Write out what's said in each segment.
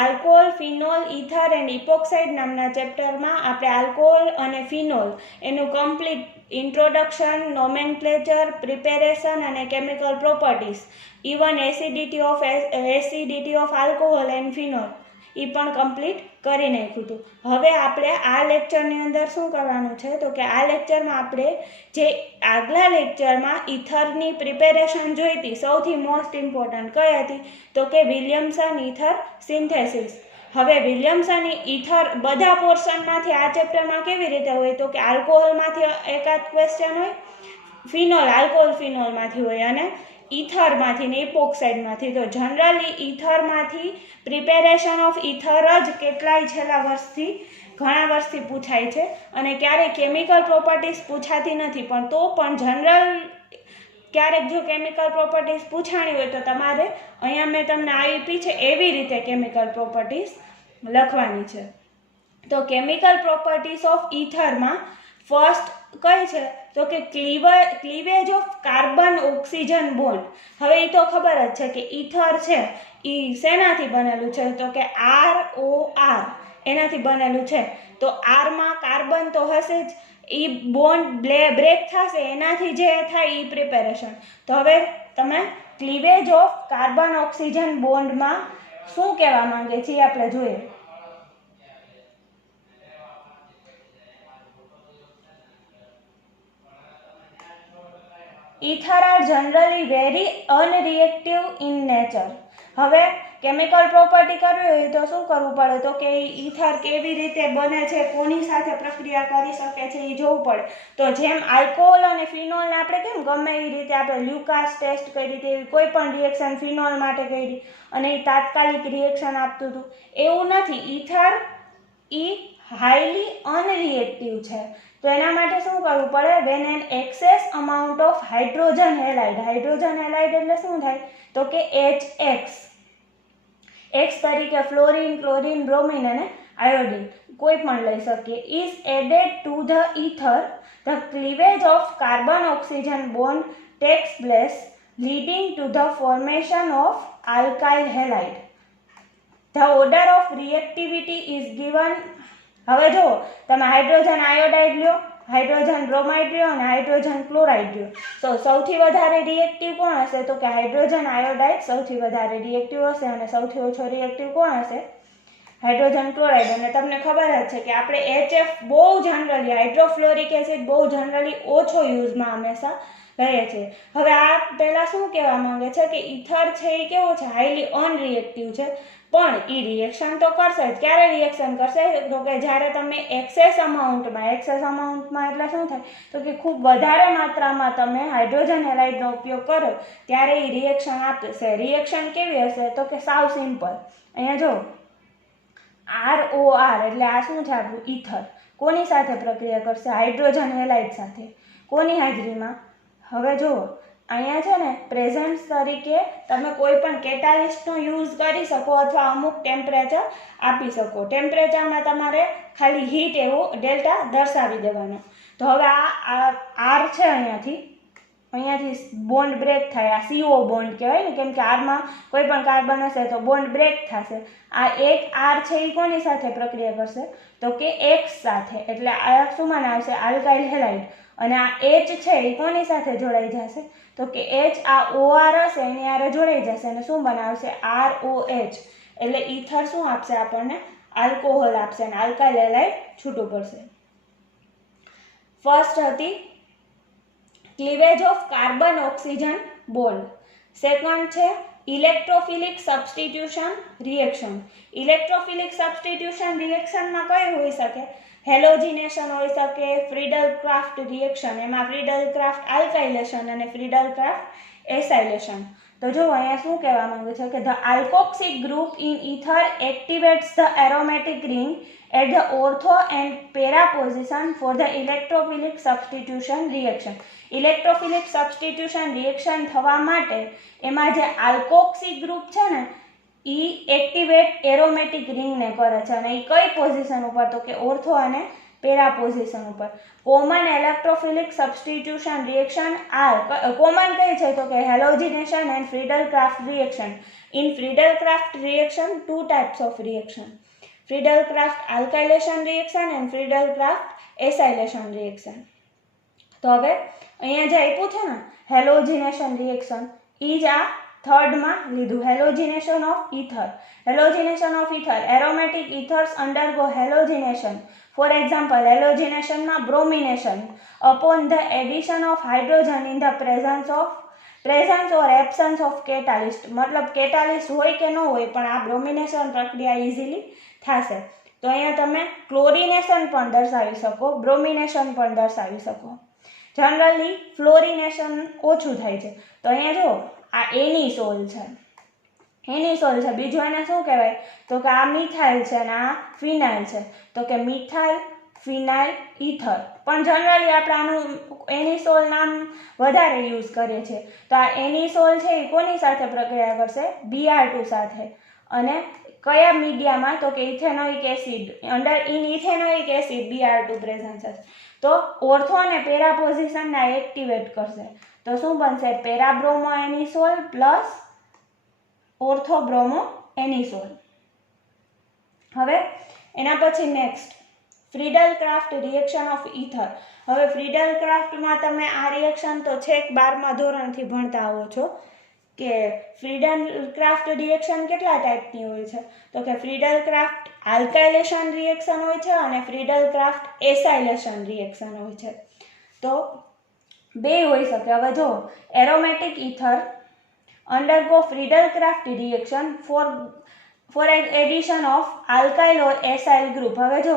Alcohol, phenol, ether and epoxide નામના ચેપ્ટરમાં આપણે આલ્કોહોલ અને ફિનોલ એનું કમ્પ્લીટ ઇન્ટ્રોડક્શન, નોમેનક્લેચર, પ્રિપેરેશન અને chemical properties, even acidity of alcohol and phenol એ પણ કમ્પ્લીટ કરી નાખ્યું હતું. હવે આપણે આ લેક્ચરની અંદર શું કરવાનું છે તો કે આ લેક્ચરમાં આપણે જે આગલા લેક્ચરમાં ઇથરની પ્રિપેરેશન જોઈ હતી, સૌથી મોસ્ટ ઇમ્પોર્ટન્ટ કઈ હતી તો કે વિલિયમસન ઇથર સિન્થેસિસ. હવે વિલિયમસન ઇથર બધા પોર્શનમાંથી આ ચેપ્ટરમાં કેવી રીતે હોય તો કે આલ્કોહોલમાંથી એકાદ ક્વેશ્ચન હોય, ફિનોલ આલ્કોહોલ ફિનોલમાંથી હોય અને ઇથરમાંથી ને ઇપોક્સાઇડમાંથી. તો જનરલી ઇથરમાંથી પ્રિપેરેશન ઓફ ઇથર જ કેટલાય ઘણા વર્ષથી પૂછાય છે અને ક્યારેય કેમિકલ પ્રોપર્ટીઝ પૂછાતી નથી. પણ તો પણ જનરલ ક્યારેક જો કેમિકલ પ્રોપર્ટીઝ પૂછાણી હોય તો તમારે અહીંયા મેં તમને આપી છે એવી રીતે કેમિકલ પ્રોપર્ટીઝ લખવાની છે. તો કેમિકલ પ્રોપર્ટીઝ ઓફ ઇથરમાં ફર્સ્ટ કઈ છે તો કે cleavage of carbon oxygen bond. હવે એ તો ખબર જ છે કે ઇથર છે એ શેનાથી બનેલું છે તો કે ROR એનાથી બનેલું છે. તો આરમાં કાર્બન તો હશે જ, એ બોન્ડ બ્રેક થશે એનાથી જે થાય એ પ્રિપેરેશન. તો હવે તમે ક્લીવેજ ઓફ કાર્બન ઓક્સિજન બોન્ડમાં શું કહેવા માંગે છે આપણે જોઈએ. Ether are generally very unreactive in nature. હવે કેમિકલ પ્રોપર્ટી કરવી હોય તો શું કરવું પડે તો કે ઇથર કેવી રીતે બને છે, કોની સાથે પ્રક્રિયા કરી શકે છે એ જોવું પડે. તો જેમ આલ્કોહોલ અને ફિનોલને આપણે કેમ ગમે એ રીતે આપણે લ્યુકાસ ટેસ્ટ કરી હતી, કોઈ પણ રિએક્શન ફિનોલ માટે કરી અને એ તાત્કાલિક રિએક્શન આપતું હતું, એવું નથી. ઇથર એ હાઈલી અનરિએક્ટિવ છે. તો એના માટે શું કરવું પડે when an excess amount of hydrogen halide. Hydrogen halide એટલે શું થાય તો કે HX તરીકે ફ્લોરિન, ક્લોરિન, બ્રોમિન અને આયોડિન કોઈ પણ લઈ શકીએ. Is added to the ether the cleavage of carbon oxygen bond takes place leading to the formation of alkyl halide. The order of reactivity is given. હવે જો તમે hydrogen iodide લ્યો, hydrogen bromide લ્યો અને હાઇડ્રોજન ક્લોરાઇડ લ્યો. તો સૌથી વધારે રિએક્ટિવ કોણ હશે તો કે હાઇડ્રોજન આયોડાઇડ સૌથી વધારે રિએક્ટિવ હશે અને સૌથી ઓછો રિએક્ટિવ કોણ હશે હાઇડ્રોજન ક્લોરાઇડ. અને તમને ખબર જ છે કે આપણે HF બહુ જનરલી હાઇડ્રોફ્લોરિક એસિડ બહુ જનરલી ઓછો યુઝમાં હંમેશા લઈએ છીએ. હવે આ પહેલાં શું કહેવા માંગે છે કે ઇથર છે એ કેવો છે હાઈલી અનરિએક્ટિવ છે, પણ એ રિએક્શન તો કરશે જ. ક્યારે રિએક્શન કરશે તો કે જ્યારે તમે એક્સેસ અમાઉન્ટમાં એટલે શું થાય તો કે ખૂબ વધારે માત્રામાં તમે હાઇડ્રોજન હેલાઇડનો ઉપયોગ કરો ત્યારે એ રિએક્શન આપશે. રિએક્શન કેવી હશે તો કે સાવ સિમ્પલ. અહીંયા જો ROR એટલે આ શું છે આપણું ઇથર કોની સાથે પ્રક્રિયા કરશે હાઇડ્રોજન હેલાઇડ સાથે. કોની હાજરીમાં? હવે જુઓ અહીંયા છે ને પ્રેઝન્ટ તરીકે તમે કોઈ પણ કેટાલિસ્ટનો યુઝ કરી શકો અથવા અમુક ટેમ્પરેચર આપી શકો. ટેમ્પરેચરમાં તમારે ખાલી હીટ એવો ડેલ્ટા દર્શાવી દેવાનો. તો હવે આ R છે અહીંયાથી બોન્ડ બ્રેક થાય. આ CO બોન્ડ કહેવાય ને, કેમ કે આરમાં કોઈ પણ કાર્બન હશે તો બોન્ડ બ્રેક થશે. આ એક R છે એ કોની સાથે પ્રક્રિયા કરશે તો કે X સાથે, એટલે આ શું માં આવશે આલ્કાઇલ હેલાઇડ. અને આ H છે એ કોની સાથે જોડાઈ જશે તો કે H આ OR હશે એની હારે જોડાઈ જશે અને શું બનાવશે ROH. એટલે ઇથર શું આપશે આપણને આલ્કોહોલ આપશે અને આલ્કાઇલ હેલાઇડ છૂટું પડશે. ફર્સ્ટ હતી cleavage of carbon oxygen bond. Second છે electrophilic substitution reaction. Electrophilic substitution રિએક્શનમાં કઈ હોઈ શકે હેલોજિનેશન હોઈ શકે, ફ્રીડલ-ક્રાફ્ટ રિએક્શન, એમાં ફ્રીડલ-ક્રાફ્ટ આલ્કાઇલેશન અને ફ્રીડલ-ક્રાફ્ટ એસાઇલેશન. તો જો અહીંયા શું કહેવા માંગે છે કે the alkoxy group in ether activates the aromatic ring at the ortho and para position for the electrophilic substitution reaction. Electrophilic substitution reaction થવા માટે એમાં જે આલ્કોક્સિક ગ્રુપ છે ને એ એક્ટિવેટ એરોમેટિક રિંગને કરે છે અને એ કઈ પોઝિશન ઉપર તો કે ઓર્થો અને પેરા પોઝિશન ઉપર. Common electrophilic substitution reaction are common કઈ છે તો કે halogenation and Friedel Crafts reaction. In Friedel Crafts reaction two types of reaction, Friedel Crafts alkylation reaction and Friedel Crafts acylation reaction. તો હવે અહીંયા જે આપ્યું છે ને હેલોજિનેશન રિએક્શન એ જ આ થર્ડમાં લીધું, halogenation of ether. Halogenation of ether, aromatic ethers undergo halogenation. For example, હેલોજિનેશનમાં bromination upon the addition of hydrogen in the presence or absence of catalyst. મતલબ કેટાલિસ્ટ હોય કે ન હોય પણ આ બ્રોમિનેશન પ્રક્રિયા ઇઝીલી થશે. તો અહીંયા તમે ક્લોરિનેશન પણ દર્શાવી શકો, બ્રોમિનેશન પણ દર્શાવી શકો. જનરલી ફ્લોરિનેશન ઓછું થાય છે. તો અહીંયા જો આ એનિસોલ છે, એનિસોલ છે. બીજું એને શું કહેવાય તો કે આ મિથાઇલ છે અને આ ફિનાઇલ છે. તો કે મિથાઇલ ફિનાઇલ ઇથર. પણ જનરલી આપણે આનું એનિસોલ નામ વધારે યુઝ કરીએ છીએ. તો આ એનિસોલ છે એ કોની સાથે પ્રક્રિયા કરશે? Br2 સાથે. અને કયા મીડિયામાં તો કે ethanoic acid, in ethanoic acid Br2 present છે. તો ઓર્થો અને પેરા પોઝિશનને એક્ટિવેટ કરશે. તો શું બનશે? પેરાબ્રોમો એનિસોલ પ્લસ ઓર્થોબ્રોમો એનિસોલ. હવે એના પછી નેક્સ્ટ ફ્રીડલ-ક્રાફ્ટ રિએક્શન ઓફ ઇથર. હવે ફ્રીડલ-ક્રાફ્ટમાં તમે આ રિએક્શન તો છેક 12મા ધોરણથી ભણતા આવો છો કે ફ્રીડલ-ક્રાફ્ટ રિએક્શન કેટલા ટાઈપની હોય છે તો કે ફ્રીડલ-ક્રાફ્ટ આલ્કાઇલેશન રિએક્શન હોય છે અને ફ્રીડલ-ક્રાફ્ટ એસાઇલેશન રિએક્શન હોય છે. તો બે હોઈ શકે. હવે જો aromatic ether undergo Friedel Crafts reaction for addition of alkyl or acyl group. હવે જો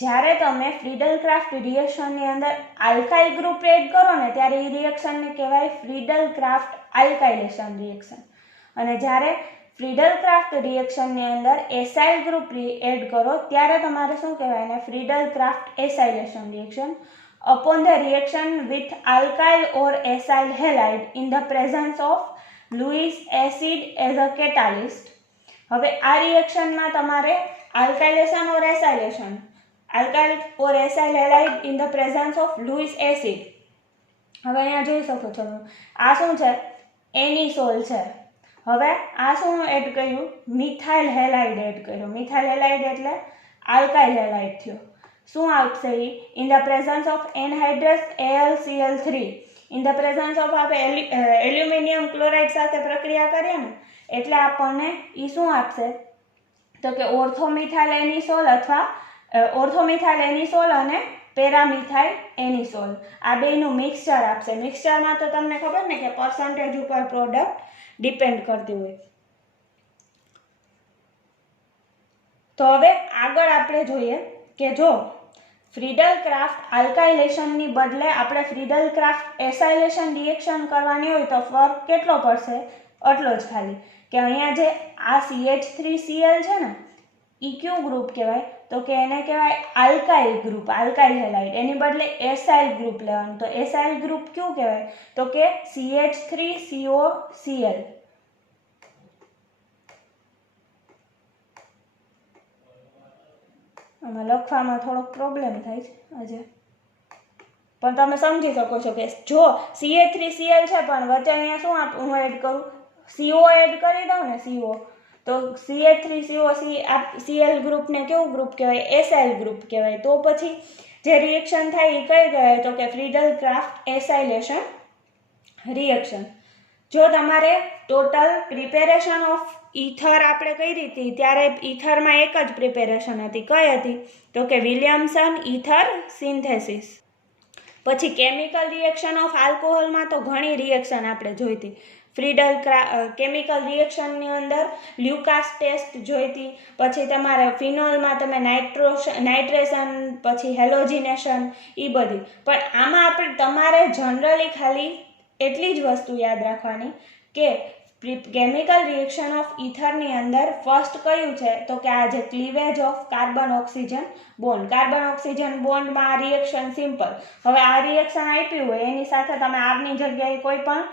જ્યારે તમે ફ્રીડલ-ક્રાફ્ટ રિએક્શનની અંદર આલ્કાઇલ ગ્રુપ એડ કરો ને ત્યારે એ રિએક્શનને કહેવાય ફ્રીડલ-ક્રાફ્ટ આલ્કાઇલેશન રિએક્શન. અને જ્યારે ફ્રીડલ-ક્રાફ્ટ રિએક્શનની અંદર એસાઇલ ગ્રુપ એડ કરો ત્યારે તમારે શું કહેવાય ને? Friedel Crafts acylation reaction upon the reaction with alkyl or acyl halide in the presence of Lewis acid as a catalyst. હવે આ રિએક્શનમાં તમારે alkylation or acylation, alkyl or acyl halide in the presence of Lewis acid. હવે અહીંયા જોઈ શકો છો આ શું છે? એનિસોલ છે. હવે આ શું એડ કર્યું? મિથાઇલ હેલાઇડ એડ કર્યો. મિથાઇલ હેલાઇડ એટલે આલ્કાઇલ હેલાઇડ થયો. શું આવશે? In the presence of anhydrous AlCl3. In the presence of આપણે એલ્યુમિનિયમ ક્લોરાઇડ સાથે પ્રક્રિયા કરીએ ને એટલે આપણને એ શું આપશે તો કે ઓર્થોમિથાઇલ એનિસોલ અથવા ઓર્થોમિથાઇલ એનિસોલ અને પેરામિથાઇલ એનિસોલ. આ બેનું મિક્સચર આપશે. મિક્સચરમાં તો તમને ખબર ને કે પર્સન્ટેજ ઉપર પ્રોડક્ટ ડિપેન્ડ કરતી હોય. તો હવે આગળ આપણે જોઈએ કે જો ફ્રીડલ-ક્રાફ્ટ આલ્કાઇલેશનની બદલે આપણે ફ્રીડલ-ક્રાફ્ટ એસાઇલેશન રિએક્શન કરવાની હોય તો ફરક કેટલો પડશે? આટલો જ ખાલી કે અહીંયા જે આ CH3Cl છે ને એ કયું ગ્રુપ કહેવાય તો કે એને કહેવાય આલ્કાઇલ ગ્રુપ, આલ્કાઇલ હેલાઇડ. એની બદલે એસાઇલ ગ્રુપ લેવાનું. તો એસાઇલ ગ્રુપ કયું કહેવાય તો કે CH3COCl. આમાં લખવામાં થોડોક પ્રોબ્લેમ થાય છે આજે, પણ તમે સમજી શકો છો કે જો CH3Cl છે પણ વચ્ચે અહીંયા શું હું એડ કરું? CO એડ કરી દઉં ને, CO. તો CH3COCl ગ્રુપને કેવું ગ્રુપ કહેવાય? એસાઇલ ગ્રુપ કહેવાય. તો પછી જે રિએક્શન થાય એ કઈ કહેવાય તો કે ફ્રીડલ-ક્રાફ્ટ એસાઇલેશન રિએક્શન. જો તમારે ટોટલ પ્રિપેરેશન ઓફ ઇથર આપણે કરી હતી ત્યારે ઇથરમાં એક જ પ્રિપેરેશન હતી. કઈ હતી તો કે વિલિયમસન ઇથર સિન્થેસિસ. પછી કેમિકલ રિએક્શન ઓફ આલ્કોહોલમાં તો ઘણી રિએક્શન આપણે જોઈ હતી. કેમિકલ રિએક્શનની અંદર લ્યુકાસ ટેસ્ટ જોઈતી. પછી તમારે ફિનોલમાં તમે નાઇટ્રેશન, પછી હેલોજિનેશન એ બધી. પણ આમાં આપણે તમારે જનરલી ખાલી એટલી જ વસ્તુ યાદ રાખવાની કે કેમિકલ રિએક્શન ઓફ ઇથરની અંદર ફર્સ્ટ કયું છે તો કે આ જે cleavage of carbon oxygen bond. Carbon oxygen બોન્ડમાં આ રિએક્શન સિમ્પલ. હવે આ રિએક્શન આપ્યું હોય એની સાથે તમે આરની જગ્યાએ કોઈ પણ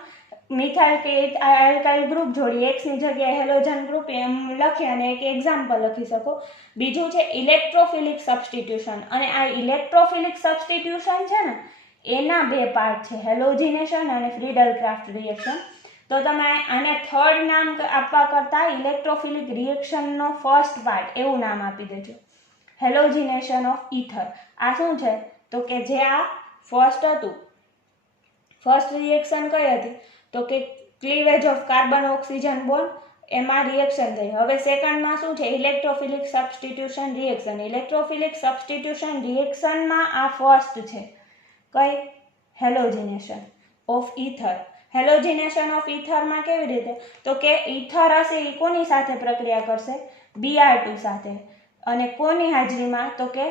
મિથાઇલ કે આલ્કાઇલ ગ્રુપ જોડી એક્સની જગ્યાએ હેલોજન ગ્રુપ એમ લખી અને એક એક્ઝામ્પલ લખી શકો. બીજું છે ઇલેક્ટ્રોફિલિક સબસ્ટિટ્યુશન, અને આ ઇલેક્ટ્રોફિલિક સબસ્ટિટ્યુશન છે ને એના બે પાર્ટ છે, હેલોજિનેશન અને ફ્રીડલ ક્રાફ્ટ રિએક્શન. તો તમે આને થર્ડ નામ આપવા કરતાં ઇલેક્ટ્રોફિલિક રિએક્શનનો ફર્સ્ટ પાર્ટ એવું નામ આપી દેજો, હેલોજિનેશન ઓફ ઇથર. આ શું છે તો કે જે આ ફર્સ્ટ હતું, ફર્સ્ટ રિએક્શન કઈ હતી તો કે cleavage of carbon oxygen bond, એમાં રિએક્શન થઈ. હવે સેકન્ડમાં શું છે, electrophilic substitution reaction. Electrophilic substitution રિએક્શનમાં આ ફર્સ્ટ છે, કઈ halogenation of ether. Halogenation of ઇથરમાં કેવી રીતે તો કે ઇથર હશે એ કોની સાથે પ્રક્રિયા કરશે, Br2 સાથે, અને કોની હાજરીમાં તો કે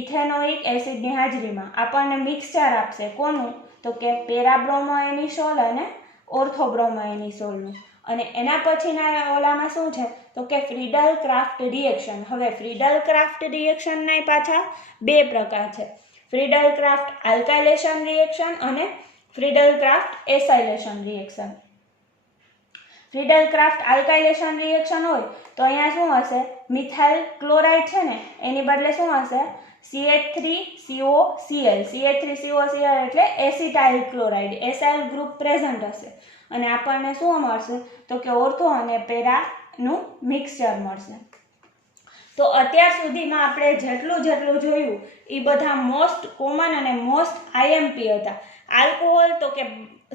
ઇથેનોઇક એસિડની હાજરીમાં આપણને મિક્સચર આપશે, કોનું તો કે પેરાબ્રોમોએનિસોલ અને ઓર્થોબ્રોમોએનિસોલનું. અને એના પછીના ઓલામાં શું છે તો કે ફ્રીડલ ક્રાફ્ટ રિએક્શન. હવે ફ્રીડલ ક્રાફ્ટ રિએક્શનના પાછા બે પ્રકાર છે, ફ્રીડલ ક્રાફ્ટ આલ્કાઇલેશન રિએક્શન અને Friedel Crafts acylation reaction. Friedel Crafts alkylation reaction હોય તો અહીંયા શું હશે, મિથાઇલ ક્લોરાઇડ છે ને એની બદલે શું હશે, CH3COCl. CH3COCl એટલે acetyl chloride, acyl group present હશે, અને આપણને શું મળશે તો કે ઓર્થો અને પેરાનું મિક્સચર મળશે. તો અત્યાર સુધીમાં આપણે જેટલું જોયું એ બધા મોસ્ટ કોમન અને મોસ્ટ આઈએમપી હતા. આલ્કોહોલ તો કે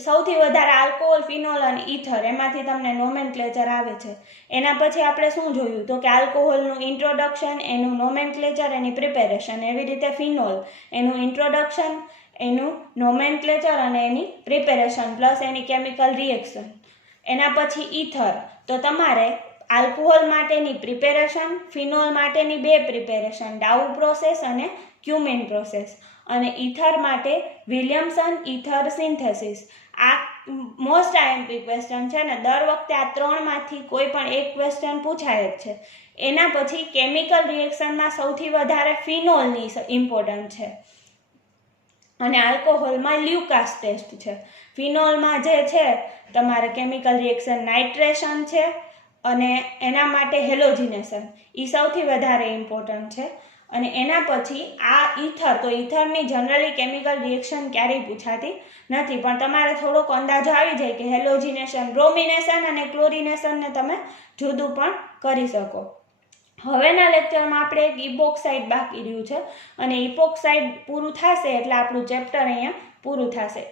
સૌથી વધારે આલ્કોહોલ, ફિનોલ અને ઇથર, એમાંથી તમને નોમેનક્લેચર આવે છે. એના પછી આપણે શું જોયું તો કે આલ્કોહોલનું ઇન્ટ્રોડક્શન, એનું નોમેનક્લેચર, એની પ્રિપેરેશન. એવી રીતે ફિનોલ, એનું ઇન્ટ્રોડક્શન, એનું નોમેનક્લેચર અને એની પ્રિપેરેશન પ્લસ એની કેમિકલ રિએક્શન. એના પછી ઇથર, તો તમારે આલ્કોહોલ માટેની પ્રિપેરેશન, ફિનોલ માટેની બે પ્રિપેરેશન, ડાઉ પ્રોસેસ અને ક્યુમિન પ્રોસેસ, અને ઇથર માટે વિલિયમસન ઇથર સિન્થેસિસ. આ મોસ્ટ આઈએમપી ક્વેશ્ચન છે ને, દર વખતે આ ત્રણમાંથી કોઈ પણ એક ક્વેશ્ચન પૂછાય જ છે. એના પછી કેમિકલ રિએક્શનમાં સૌથી વધારે ફિનોલની ઇમ્પોર્ટન્ટ છે, અને આલ્કોહોલમાં લ્યુકાસ ટેસ્ટ છે. ફિનોલમાં જે છે તમારે કેમિકલ રિએક્શન નાઇટ્રેશન છે, અને એના માટે હેલોજિનેશન એ સૌથી વધારે ઇમ્પોર્ટન્ટ છે. અને એના પછી આ ઇથર, તો ઇથરની જનરલી કેમિકલ રિએક્શન ક્યારેય પૂછાતી નથી, પણ તમારે થોડોક અંદાજો આવી જાય કે હેલોજિનેશન, બ્રોમિનેશન અને ક્લોરિનેશનને તમે જુદું પણ કરી શકો. હવેના લેક્ચરમાં આપણે એક ઇપોક્સાઇડ બાકી રહ્યું છે, અને ઇપોક્સાઇડ પૂરું થશે એટલે આપણું ચેપ્ટર અહીંયા પૂરું થશે.